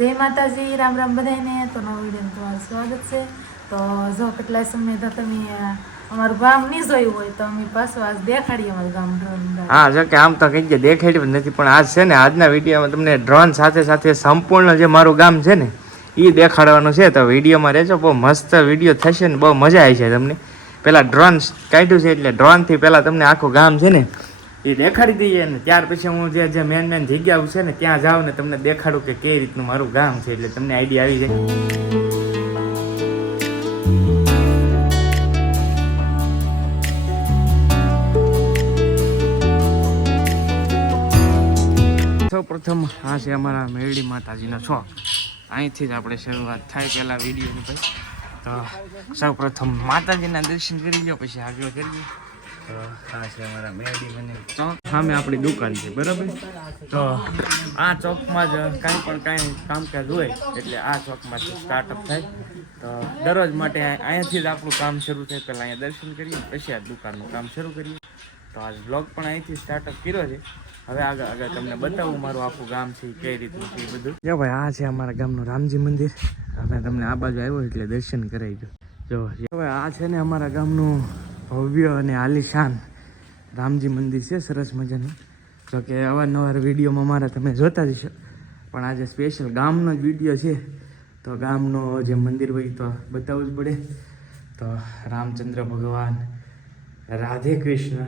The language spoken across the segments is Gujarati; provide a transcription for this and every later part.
જય માતાજી, રામ રામ બધાને. તો નવો વિડીયો તમારું સ્વાગત છે. તો જો કેટલા સમય તો તમે અમારું ગામ નહીં જોયું હોય તો અમે પાછું આજ દેખાડીએ અમારું ગામ ડ્રોન. હા, જો કે આમ તો કઈ જગ્યાએ દેખાડ્યું નથી, પણ આજ છે ને આજના વિડીયોમાં તમને ડ્રોન સાથે સાથે સંપૂર્ણ જે મારું ગામ છે ને એ દેખાડવાનું છે. તો વિડીયોમાં રહેજો, બહુ મસ્ત વિડીયો થશે ને બહુ મજા આવી છે તમને. પહેલાં ડ્રોન કાઢ્યું છે એટલે ડ્રોનથી પહેલાં તમને આખું ગામ છે ને એ દેખાડી દઈએ ને ત્યાર પછી હું જે મેન જગ્યાઓ છે ને ત્યાં જાઉં ને તમને દેખાડું કે કઈ રીતનું મારું ગામ છે, એટલે તમને આઈડિયા આવી જાય. સૌ પ્રથમ આ છે અમારા મેરડી માતાજીનો છોક. અહીંથી જ આપણે શરૂઆત થાય પહેલાં વિડીયોની. ભાઈ તો સૌ પ્રથમ માતાજીના દર્શન કરી લો, પછી આગળ કરીએ. તો આ છે અમારા મેરડી મંદિર ચોક, સામે આપણી દુકાન છે, બરાબર. તો આ ચોકમાં જ કાંઈ કામકાજ હોય એટલે આ ચોકમાંથી સ્ટાર્ટઅપ થાય. તો દરરોજ માટે અહીંયાથી જ આપણું કામ શરૂ થાય. પહેલાં અહીંયા દર્શન કરીએ પછી આ દુકાનનું કામ શરૂ કરીએ. તો આજ બ્લોગ પણ અહીંથી સ્ટાર્ટઅપ કર્યો છે. હવે આગળ તમને બતાવું મારું આખું ગામ છે કઈ રીતનું છે બધું. જો ભાઈ આ છે અમારા ગામનું રામજી મંદિર. અમે તમને આ બાજુ આવ્યો એટલે દર્શન કરાવી દો. જો ભાઈ આ છે ને અમારા ગામનું ભવ્ય અને આલિશાન રામજી મંદિર છે, સરસ મજાનું. જો કે અવારનવાર વિડીયોમાં મારા તમે જોતા જશો, પણ આજે સ્પેશિયલ ગામનો જ વિડીયો છે. તો ગામનો જે મંદિર હોય તો બતાવવું જ પડે. તો રામચંદ્ર ભગવાન, રાધા કૃષ્ણ.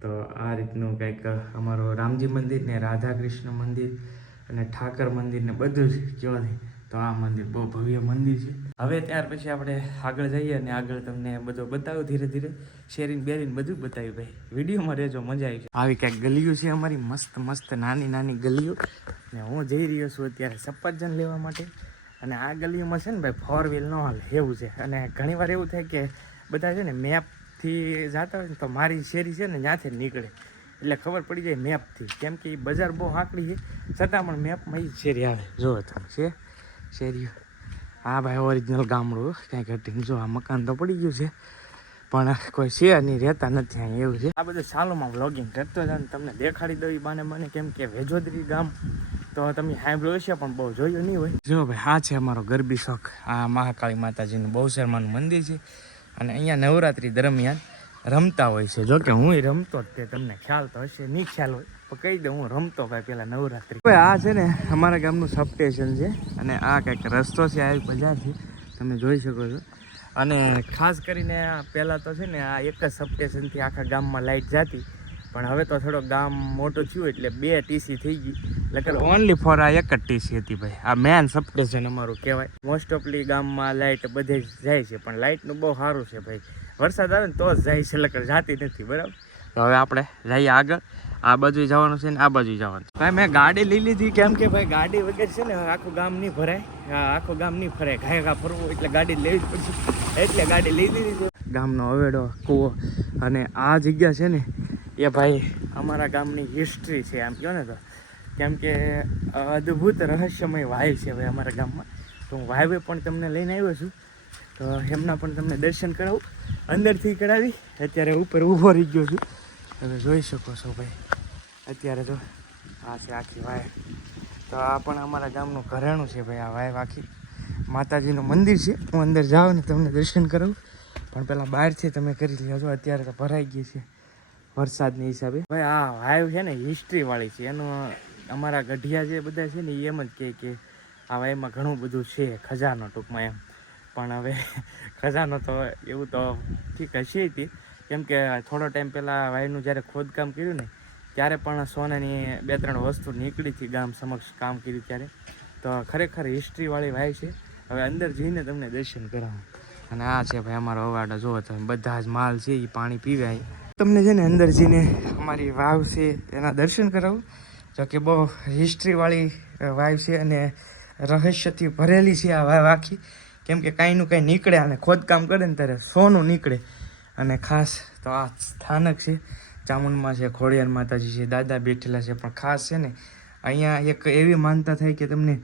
તો આ રીતનું કંઈક અમારું રામજી મંદિર ને રાધા કૃષ્ણ મંદિર અને ઠાકર મંદિર ને બધું જ કહેવાય. તો આ મંદિર બહુ ભવ્ય મંદિર છે. હવે ત્યાર પછી આપણે આગળ જઈએ અને આગળ તમને બધું બતાવું, ધીરે ધીરે શેરીને બેરીને બધું બતાવ્યું. ભાઈ વિડીયોમાં રહેજો, મજા આવી. આવી કંઈક ગલીઓ છે અમારી, મસ્ત નાની ગલીઓ. ને હું જઈ રહ્યો છું અત્યારે સફરજન લેવા માટે. અને આ ગલીઓમાં છે ને ભાઈ 4 વ્હીલ ન હાલે એવું છે. અને ઘણીવાર એવું થાય કે બધા છે ને મેપથી જતા હોય ને તો મારી શેરી છે ને ત્યાંથી નીકળે એટલે ખબર પડી જાય મેપથી, કેમ કે એ બજાર બહુ આકડી છે છતાં પણ મેપમાં એ શેરી આવે. જો તમે છે શેરીઓ. હા ભાઈ ઓરિજિનલ ગામડું, ક્યાંય ઘટીને. જો આ મકાન તો પડી ગયું છે પણ કોઈ છે નહીં, રહેતા નથી અહીં, એવું છે. આ બધું સાલોમાં વ્લોગિંગ કરતો જાય ને તમને દેખાડી દઉં બાને કેમ કે વેજોદરી ગામ તો તમે સાંભળ્યું હશે પણ બહુ જોયું નહીં હોય. જો ભાઈ આ છે અમારો ગરબી શોખ. આ મહાકાળી માતાજીનું બહુ શર્માનું મંદિર છે અને અહીંયા નવરાત્રી દરમિયાન રમતા હોય છે. જો કે હું રમતો જ, તે તમને ખ્યાલ તો હશે, નહીં ખ્યાલ હોય પણ કહી દઉં, હું રમતો ભાઈ પહેલાં નવરાત્રી. આ છે ને અમારા ગામનું સબ સ્ટેશન છે અને આ કંઈક રસ્તો છે, આ બજાર છે, તમે જોઈ શકો છો. અને ખાસ કરીને પહેલાં તો છે ને આ એક જ સબ સ્ટેશનથી આખા ગામમાં લાઇટ જતી, પણ હવે તો થોડો ગામ મોટું થયું એટલે 2 ટીસી થઈ ગઈ. એટલે ઓનલી ફોર આ એક જ ટીસી હતી ભાઈ. આ મેન સબ સ્ટેશન અમારું કહેવાય. મોસ્ટ ઓફલી ગામમાં લાઇટ બધે જાય છે, પણ લાઇટનું બહુ સારું છે ભાઈ. વરસાદ આવે ને તો જ જાય છે, લકર જાતી નથી, બરાબર. તો હવે આપણે જઈએ આગળ. આ બાજુ જવાનું છે ને આ બાજુ જવાનું. ભાઈ મેં ગાડી લઈ લીધી, કેમ કે ભાઈ ગાડી વગર છે ને આખું ગામ નહીં ભરાય, આખું ગામ નહીં ફરાય. ઘાય ફરવું એટલે ગાડી લેવી જ પડશે, એટલે ગાડી લઈ લીધી છે. ગામનો અવેડો કૂવો અને આ જગ્યા છે ને એ ભાઈ અમારા ગામની હિસ્ટ્રી છે આમ કહો ને તો. કેમ કે અદ્ભુત રહસ્યમય વાય છે ભાઈ અમારા ગામમાં. તો હું વાયવે પણ તમને લઈને આવ્યો છું, તો એમના પણ તમને દર્શન કરાવું, અંદરથી કરાવી. અત્યારે ઉપર ઊભો રહી ગયો છું, તમે જોઈ શકો છો ભાઈ. અત્યારે તો આ છે આખી વાય. તો આ પણ અમારા ગામનું ઘરેણું છે ભાઈ. આ વાય આખી માતાજીનું મંદિર છે. હું અંદર જાઉં ને તમને દર્શન કરાવું, પણ પહેલાં બહારથી તમે કરી લેજો. અત્યારે તો ભરાઈ ગઈ છે વરસાદની હિસાબે. ભાઈ આ વાય છે ને હિસ્ટ્રીવાળી છે. એનું અમારા ગઢિયા જે બધા છે ને એ એમ જ કે આ વાયમાં ઘણું બધું છે, ખજાનો ટૂંકમાં એમ. પણ હવે ખજાનો તો એવું તો ઠીક હશે જ, કેમ કે થોડો ટાઈમ પહેલાં વાયનું જ્યારે ખોદકામ કર્યું ને ત્યારે પણ સોનાની 2-3 વસ્તુ નીકળી હતી ગામ સમક્ષ કામ કર્યું ત્યારે. તો ખરેખર હિસ્ટ્રીવાળી વાય છે. હવે અંદર જઈને તમને દર્શન કરાવું. અને આ છે ભાઈ અમારો અવાડો. જુઓ તમે, બધા જ માલ છે એ પાણી પીવે. તમને છે ને અંદર જઈને અમારી વાવ છે એના દર્શન કરાવું. જો કે બહુ હિસ્ટ્રીવાળી વાવ છે અને રહસ્યથી ભરેલી છે આ વાવ આખી. કેમ કે કાંઈનું કાંઈ નીકળે અને ખોદકામ કરે ને ત્યારે સોનું નીકળે. અને ખાસ તો આ સ્થાનક છે, ચામુંડમાં છે, ખોડિયાર માતાજી છે, દાદા બેઠેલા છે. પણ ખાસ છે ને અહીંયા એક એવી માનતા થાય કે તમને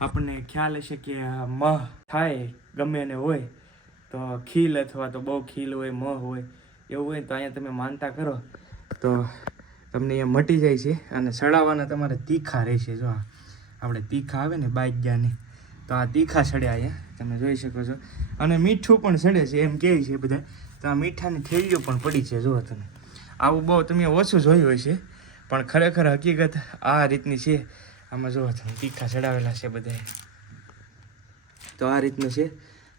આપણને ખ્યાલ હશે કે મહ થાય ગમે એને હોય તો ખીલ અથવા તો બહુ ખીલ હોય, મહ હોય, એવું હોય તો અહીંયા તમે માનતા કરો તો તમને એ મટી જાય છે. અને સડાવવાના તમારે તીખા રહેશે. જો આપણે તીખા આવે ને બાજ્યાની, તો આ તીખા સડ્યા અહીંયા તમે જોઈ શકો છો. અને મીઠું પણ સડે છે એમ કહે છે બધા. તો આ મીઠાની થેલીઓ પણ પડી છે. જુઓ તમે, આવું બહુ તમે ઓછું જોયું હોય છે, પણ ખરેખર હકીકત આ રીતની છે. આમાં જુઓ તમે તીખા ચડાવેલા છે બધા. તો આ રીતનું છે.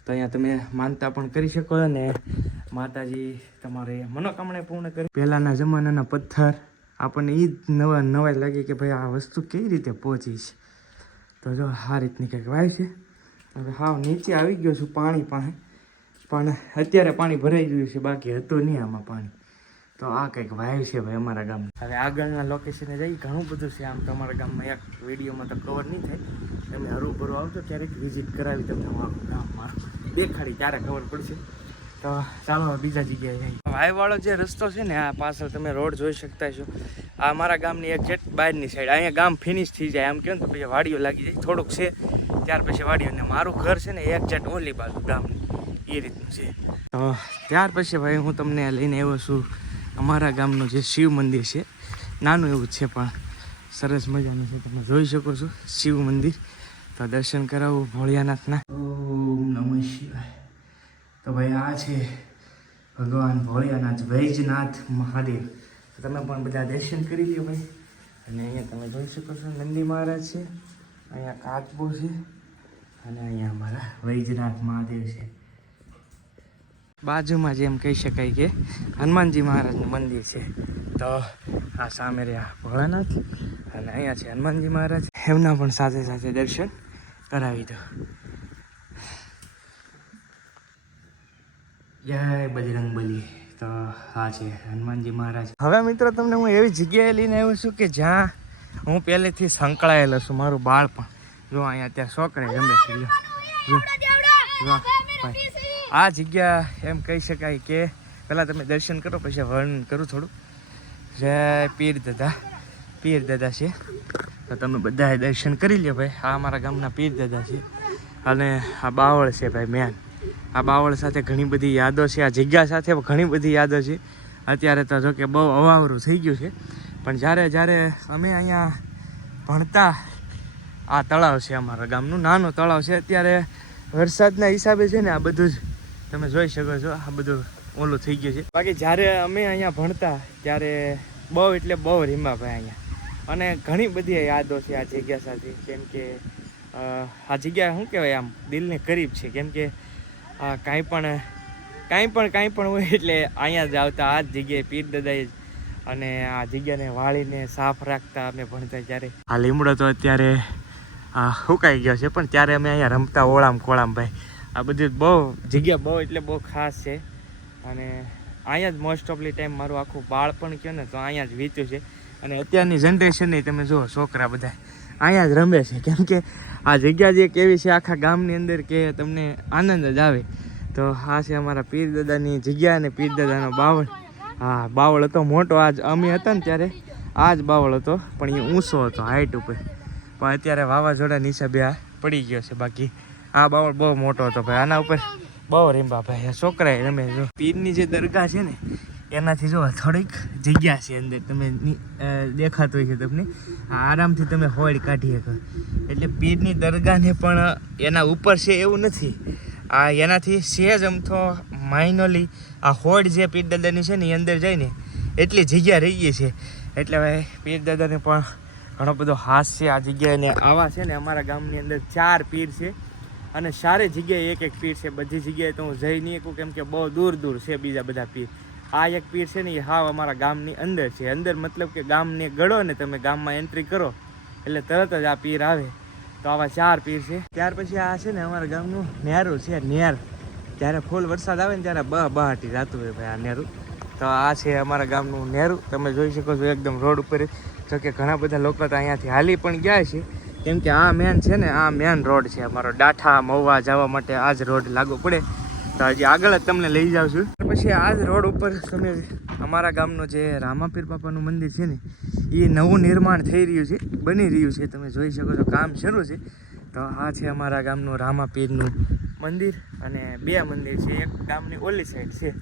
તો અહીંયા તમે માનતા પણ કરી શકો ને માતાજી તમારે મનોકામના પૂર્ણ કરી. પહેલાંના જમાનાના પથ્થર આપણને એ જ નવાઈ લાગે કે ભાઈ આ વસ્તુ કેવી રીતે પહોંચી છે. તો જો આ રીતની કંઈક વાય છે. હવે હાવ નીચે આવી ગયો છું પાણી પાસે, પણ અત્યારે પાણી ભરાઈ ગયું છે, બાકી હતું નહીં આમાં પાણી. તો આ કંઈક વાય છે ભાઈ અમારા ગામમાં. હવે આગળના લોકેશને જઈ ઘણું બધું છે આમ તમારા ગામમાં, એક વિડીયોમાં તો કવર નહીં થાય. તમે હરુભરું આવજો ક્યારેક વિઝિટ કરાવી તમને આખું ગામ મારું દેખાડી, ત્યારે ખબર પડશે. તો ચાલો બીજા જગ્યાએ જઈએ. વાયવાળો જે રસ્તો છે ને, આ પાછળ તમે રોડ જોઈ શકતા છો. આ મારા ગામની એક જેટ બહારની સાઈડ. અહીંયા ગામ ફિનિશ થઈ જાય આમ કહો ને તો પછી વાડીઓ લાગી જાય થોડુંક છે, ત્યાર પછી વાડીઓ. ને મારું ઘર છે ને એક જેટ ઓલી બાજુ ગામની, એ રીતનું છે. તો ત્યાર પછી ભાઈ હું તમને લઈને આવ્યો છું અમારા ગામનું જે શિવ મંદિર છે. નાનું એવું છે પણ સરસ મજાનું છે, તમે જોઈ શકો છો શિવ મંદિર. તો દર્શન કરાવું ભોળિયાનાથના. ઓમ નમઃ શિવાય. તો ભાઈ આ છે ભગવાન ભોળિયાનાથ વૈજનાથ મહાદેવ. તો તમે પણ બધા દર્શન કરી લ્યો ભાઈ. અને અહીંયા તમે જોઈ શકો છો નંદી મહારાજ છે, અહીંયા કાચબો છે, અને અહીંયા અમારા વૈજનાથ મહાદેવ છે. બાજુમાં જેમ કહી શકાય કે હનુમાનજી મહારાજનું મંદિર છે. તો આ સામે રહ્યા ભોળાનાથ, અને અહીંયા છે હનુમાનજી મહારાજ. એમના પણ સાથે સાથે દર્શન કરાવી દો. જય બજરંગબલી. તો આ છે હનુમાનજી મહારાજ. હવે મિત્રો તમને હું એવી જગ્યાએ લઈને આવ્યો છું કે જ્યાં હું પહેલેથી સંકળાયેલો છું. મારું બાળપણ જો અહીંયા ત્યાં છોકરા રમે છે. આ જગ્યા એમ કહી શકાય કે પહેલાં તમે દર્શન કરો પછી વર્ણન કરું થોડું. જય પીર દાદા. પીર દાદા છે, તો તમે બધાએ દર્શન કરી લ્યો ભાઈ. આ અમારા ગામના પીર દાદા છે, અને આ બાવળ છે ભાઈ મેન. આ બાવળ સાથે ઘણી બધી યાદો છે, આ જગ્યા સાથે ઘણી બધી યાદો છે. અત્યારે તો જો કે બહુ અવાવરું થઈ ગયું છે, પણ જ્યારે અમે અહીંયા ભણતા, આ તળાવ છે અમારા ગામનું, નાનું તળાવ છે. અત્યારે વરસાદના હિસાબે છે ને આ બધું જ તમે જોઈ શકો છો, આ બધું ઓલું થઈ ગયું છે. બાકી જ્યારે અમે અહીંયા ભણતા ત્યારે બહુ એટલે બહુ રીમા ભાઈ અહીંયા. અને ઘણી બધી યાદો છે આ જગ્યા સાથે, કેમ કે આ જગ્યા શું કહેવાય આમ દિલને કરીબ છે. કેમ કે કાંઈ પણ હોય એટલે અહીંયા જ આવતા, આ જ જગ્યાએ પીર દાદાએ. અને આ જગ્યાને વાળીને સાફ રાખતા અમે ભણતા ત્યારે. આ લીમડો તો અત્યારે સુકાઈ ગયો છે, પણ ત્યારે અમે અહીંયા રમતા ઓળામ કોળામ ભાઈ. આ બધી બહુ જગ્યા બહુ એટલે બહુ ખાસ છે. અને અહીંયા જ મોસ્ટ ઓફલી ટાઈમ મારું આખું બાળપણ કહો ને તો અહીંયા જ વીત્યું છે. અને અત્યારની જનરેશનની તમે જુઓ છોકરા બધા અહીંયા જ રમે છે, કેમ કે આ જગ્યા જે કેવી છે આખા ગામની અંદર કે તમને આનંદ જ આવે. તો આ છે અમારા પીર દાદાની જગ્યા અને પીર દાદાનો બાવળ. હા, બાવળ હતો મોટો. આજ અમે હતા ને ત્યારે આ જ બાવળ હતો, પણ એ ઊંચો હતો હાઈટ ઉપર. પણ અત્યારે વાવાઝોડાની હિસાબે આ પડી ગયો છે. બાકી આ બાવળ બહુ મોટો હતો ભાઈ. આના ઉપર બહુ રીંબા ભાઈ. આ છોકરાએ રમે. જો પીરની જે દરગાહ છે ને એનાથી જો થોડીક જગ્યા છે અંદર, તમે દેખાતું હોય છે તમને. આરામથી તમે હોડ કાઢી શકો. એટલે પીરની દરગાહને પણ એના ઉપર છે એવું નથી. આ એનાથી સહેજ અમથો માઇનોલી આ હોડ જે પીર દાદાની છે ને એ અંદર જાય ને એટલી જગ્યા રહી છે. એટલે ભાઈ પીર દાદાને પણ ઘણો બધો હાસ છે આ જગ્યાએ. ને આવા છે ને અમારા ગામની અંદર 4 પીર છે, અને સારી જગ્યાએ એક પીર છે. બધી જગ્યાએ તો હું જઈ નહીં શકું, કેમ કે બહુ દૂર છે બીજા બધા પીર. આ એક પીર છે ને એ હાવ અમારા ગામની અંદર છે. અંદર મતલબ કે ગામને ગળો ને તમે ગામમાં એન્ટ્રી કરો એટલે તરત જ આ પીર આવે. તો આવા 4 પીર છે. ત્યાર પછી આ છે ને અમારા ગામનું નેરું છે. નેર જ્યારે ફૂલ વરસાદ આવે ને ત્યારે બહાટી જાતું હોય ભાઈ આ નેરું. તો આ છે અમારા ગામનું નેરું. તમે જોઈ શકો છો એકદમ રોડ ઉપર. જો કે ઘણા બધા લોકો તો અહીંયાથી હાલી પણ ગયા છે, કેમ કે આ મેન છે ને આ મેન રોડ છે અમારો. ડાઠા મહુવા જવા માટે આ જ રોડ લાગુ પડે. તો હજી આગળ જ તમને લઈ જાઉં છું. પછી આ જ રોડ ઉપર તમે અમારા ગામનું જે રામાપીર બાપાનું મંદિર છે ને એ નવું નિર્માણ થઈ રહ્યું છે, બની રહ્યું છે. તમે જોઈ શકો છો કામ શરૂ છે. તો આ છે અમારા ગામનું રામાપીરનું મંદિર. અને 2 મંદિર છે, એક ગામની ઓલી સાઈડ છે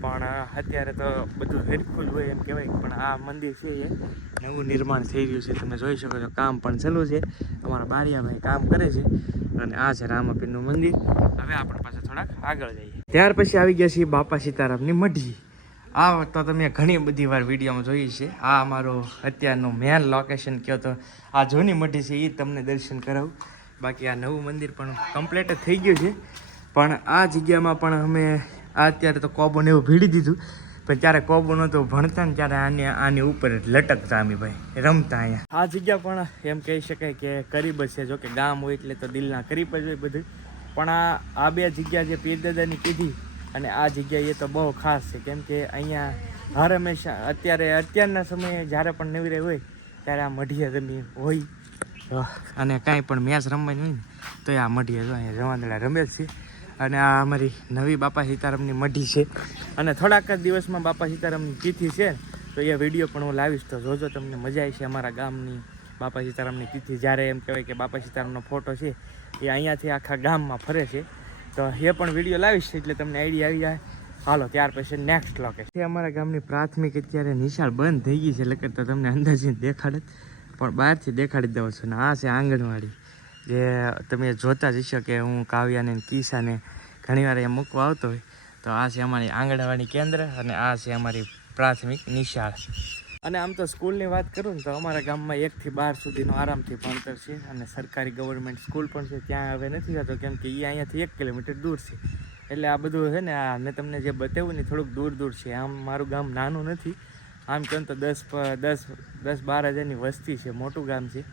પણ અત્યારે તો બધું હેરખું જ હોય એમ કહેવાય. પણ આ મંદિર છે એ નવું નિર્માણ થઈ રહ્યું છે, તમે જોઈ શકો છો. કામ પણ ચાલુ છે, અમારા બારિયાભાઈ કામ કરે છે. અને આ છે રામાપીરનું મંદિર. હવે આપણે પાસે થોડાક આગળ જઈએ. ત્યાર પછી આવી ગયા છીએ બાપા સીતારામની મઢી. આ તો તમે ઘણી બધી વાર વિડીયોમાં જોઈ છે. આ અમારો અત્યારનું મેન લોકેશન કહો તો આ જૂની મઢી છે, એ તમને દર્શન કરાવું. બાકી આ નવું મંદિર પણ કમ્પ્લીટ થઈ ગયું છે. પણ આ જગ્યામાં પણ અમે અત્યારે તો કોબોને એવું ભીડી દીધું, પણ ત્યારે કોબો નહોતો ભણતા ને ત્યારે આની ઉપર લટકતા અમે ભાઈ રમતા અહીંયા. આ જગ્યા પણ એમ કહી શકાય કે કરીબ જ છે. જો કે ગામ હોય એટલે તો દિલના કરીબ જ હોય બધું. પણ આ બે જગ્યા જે પીરદાદાની કીધી અને આ જગ્યા એ તો બહુ ખાસ છે, કેમ કે અહીંયા હર હંમેશા અત્યારના સમયે જ્યારે પણ નવીરાઈ હોય ત્યારે આ મઢિયા રમી હોય અને કાંઈ પણ મેચ રમવાની હોય ને તો આ મઢિયા જો અહીંયા જવાંદળા રમે છે. અને આ અમારી નવી બાપા સીતારામની મઢી છે. અને થોડાક જ દિવસમાં બાપા સીતારામની તિથિ છે, તો એ વિડીયો પણ હું લાવીશ, તો જોજો, તમને મજા આવી છે. અમારા ગામની બાપા સીતારામની તિથિ જ્યારે એમ કહેવાય કે બાપા સીતારામનો ફોટો છે એ અહીંયાથી આખા ગામમાં ફરે છે, તો એ પણ વિડીયો લાવીશ એટલે તમને આઈડિયા આવી જાય. હાલો ત્યાર પછી નેક્સ્ટ લોકેશન. અમારા ગામની પ્રાથમિક અત્યારે નિશાળ બંધ થઈ ગઈ છે, એટલે તો તમને અંદાજીને દેખાડે, પણ બહારથી દેખાડી દઉં છું. ને આ છે આંગણવાડી, જે તમે જોતા જ હશો કે હું કાવ્યાને કિસાને ઘણીવાર એ મૂકવા આવતો હોય. તો આ છે અમારી આંગણવાડી કેન્દ્ર અને આ છે અમારી પ્રાથમિક નિશાળ. અને આમ તો સ્કૂલની વાત કરું ને તો અમારા ગામમાં 1 થી 12 સુધીનું આરામથી ભણતર છે. અને સરકારી ગવર્મેન્ટ સ્કૂલ પણ છે, ત્યાં હવે નથી જતો કેમ કે એ અહીંયાથી 1 કિલોમીટર દૂર છે. એટલે આ બધું છે ને, આ મેં તમને જે બતાવ્યું ને થોડુંક દૂર દૂર છે. આમ મારું ગામ નાનું નથી, આમ કહું તો 10-12 હજારની વસ્તી છે, મોટું ગામ છે.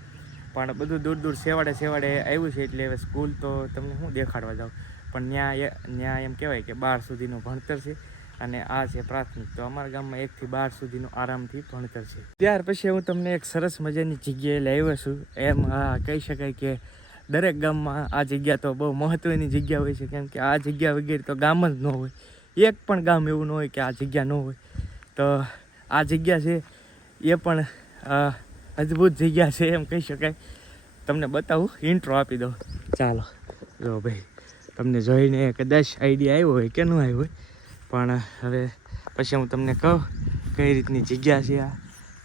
પણ બધું દૂર દૂર છેવાડે આવ્યું છે, એટલે હવે સ્કૂલ તો તમને હું દેખાડવા જાઉં. પણ ત્યાં એમ કહેવાય કે 12 સુધીનું ભણતર છે. અને આ છે પ્રાથમિક. તો અમારા ગામમાં 1 થી 12 સુધીનું આરામથી ભણતર છે. ત્યાર પછી હું તમને એક સરસ મજાની જગ્યાએ લાવ્યો છું. એમ કહી શકાય કે દરેક ગામમાં આ જગ્યા તો બહુ મહત્ત્વની જગ્યા હોય છે, કેમ કે આ જગ્યા વગેરે તો ગામ જ ન હોય. એક પણ ગામ એવું ન હોય કે આ જગ્યા ન હોય. તો આ જગ્યા છે એ પણ અદ્ભુત જગ્યા છે એમ કહી શકાય. તમને બતાવું, ઇન્ટ્રો આપી દઉં. ચાલો જો ભાઈ, તમને જોઈને કદાચ આઈડિયા આવ્યો હોય કે ન આવ્યો હોય, પણ હવે પછી હું તમને કહું કઈ રીતની જગ્યા છે આ.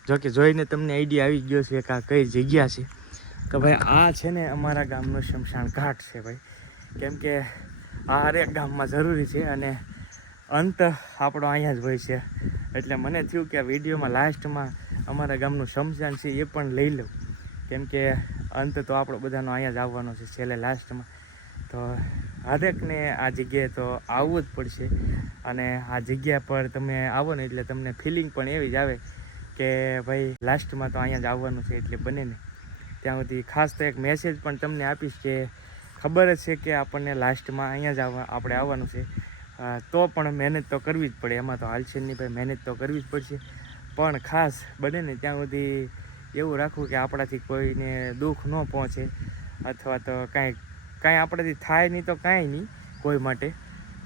જો કે જોઈને તમને આઈડિયા આવી ગયો છે કે આ કઈ જગ્યા છે. તો ભાઈ આ છે ને અમારા ગામનો શમશાન ઘાટ છે ભાઈ, કેમ કે આ હરેક ગામમાં જરૂરી છે અને અંત આપણો અહીંયા જ હોય છે. એટલે મને થયું કે આ વિડીયોમાં લાસ્ટમાં અમારા ગામનું શમશાન છે એ પણ લઈ લઉં, કેમ કે અંત તો આપણો બધાનો અહીંયા જ આવવાનો છે છેલ્લે લાસ્ટમાં. તો હરેકને આ જગ્યાએ તો આવવું જ પડશે. અને આ જગ્યા પર તમે આવો ને એટલે તમને ફિલિંગ પણ એવી જ આવે કે ભાઈ લાસ્ટમાં તો અહીંયા જ આવવાનું છે. એટલે બને ને ત્યાં સુધી ખાસ તો એક મેસેજ પણ તમને આપીશ કે ખબર જ છે કે આપણને લાસ્ટમાં અહીંયા જ આપણે આવવાનું છે, તો પણ મહેનત તો કરવી જ પડે. એમાં તો હાલશે નહીં ભાઈ, મહેનત તો કરવી જ પડશે. પણ ખાસ બને ને ત્યાં સુધી એવું રાખવું કે આપણાથી કોઈને દુઃખ ન પહોંચે, અથવા તો કાંઈ આપણાથી થાય નહીં તો કાંઈ નહીં કોઈ માટે,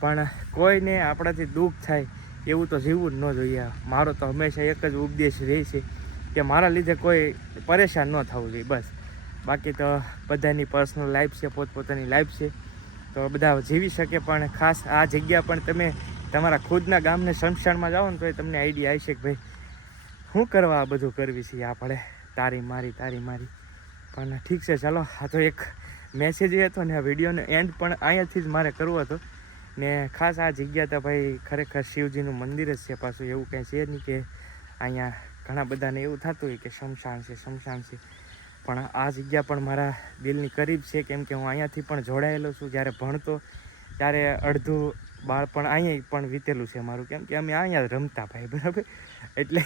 પણ કોઈને આપણાથી દુઃખ થાય એવું તો જીવવું જ ન જોઈએ. મારો તો હંમેશા એક જ ઉપદેશ રહે છે કે મારા લીધે કોઈ પરેશાન ન થવું જોઈએ બસ. બાકી તો બધાની પર્સનલ લાઈફ છે, પોતપોતાની લાઈફ છે, તો બધા જીવી શકે. પણ ખાસ આ જગ્યા પણ તમે તમારા ખુદના ગામને શમશાનમાં જાઓ ને તો તમને આઈડિયા આવી છે કે ભાઈ શું કરવા આ બધું કરવી છે આપણે, તારી મારી. પણ ઠીક છે, ચાલો. આ તો એક મેસેજ એ હતો ને આ વિડીયોનો એન્ડ પણ અહીંયાથી જ મારે કરવો હતો. ને ખાસ આ જગ્યા તો ભાઈ ખરેખર શિવજીનું મંદિર જ છે. પાછું એવું કંઈ છે નહીં કે અહીંયા ઘણા બધાને એવું થતું હોય કે શમશાન છે. પણ આ જગ્યા પણ મારા દિલની કરીબ છે, કેમ કે હું અહીંયાથી પણ જોડાયેલો છું. જ્યારે ભણતો ત્યારે અડધું બાળપણ અહીંયા પણ વીતેલું છે મારું, કેમ કે અમે અહીંયા જ રમતા ભાઈ, બરાબર. એટલે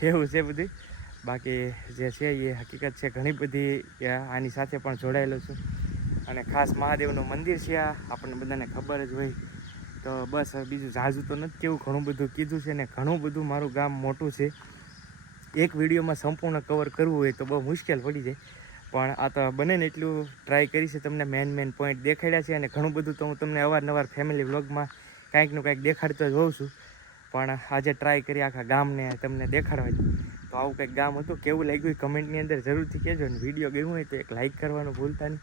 એવું છે બધું. બાકી જે છે એ હકીકત છે, ઘણી બધી આની સાથે પણ જોડાયેલો છું. અને ખાસ મહાદેવનું મંદિર છે આ, આપણને બધાને ખબર જ હોય. તો બસ બીજું ઝાઝું તો નથી કેવું, ઘણું બધું કીધું છે. ને ઘણું બધું મારું ગામ મોટું છે, એક વિડીયોમાં સંપૂર્ણ કવર કરવું હોય તો બહુ મુશ્કેલ પડી જાય. પણ આ તો બને ને એટલું ટ્રાય કરી છે, તમને મેન પોઈન્ટ દેખાડ્યા છે. અને ઘણું બધું તો હું તમને અવારનવાર ફેમિલી વ્લોગમાં કાંઈકનું કાંઈક દેખાડતો જ હોઉં છું. પણ આજે ટ્રાય કરી આખા ગામને તમને દેખાડવા. તો આવું કંઈક ગામ હતું, કેવું લાગ્યું કમેન્ટની અંદર જરૂરથી કહેજો. ને વિડીયો ગમ્યું હોય તો એક લાઇક કરવાનું ભૂલતા નહીં.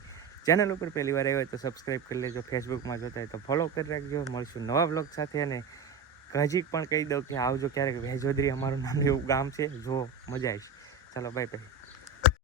ચેનલ ઉપર પહેલી વાર આવ્યો હોય તો સબસ્ક્રાઈબ કરી લેજો, ફેસબુકમાં જોતા હોય તો ફોલો કરી રાખજો. મળશું નવા બ્લોગ સાથે. અને હજી પણ કહી દઉં કે આવજો ક્યારેક. વેજોદરી અમારું નાનું એવું ગામ છે, જો મજા આવીશ. ચાલો બાય બાય.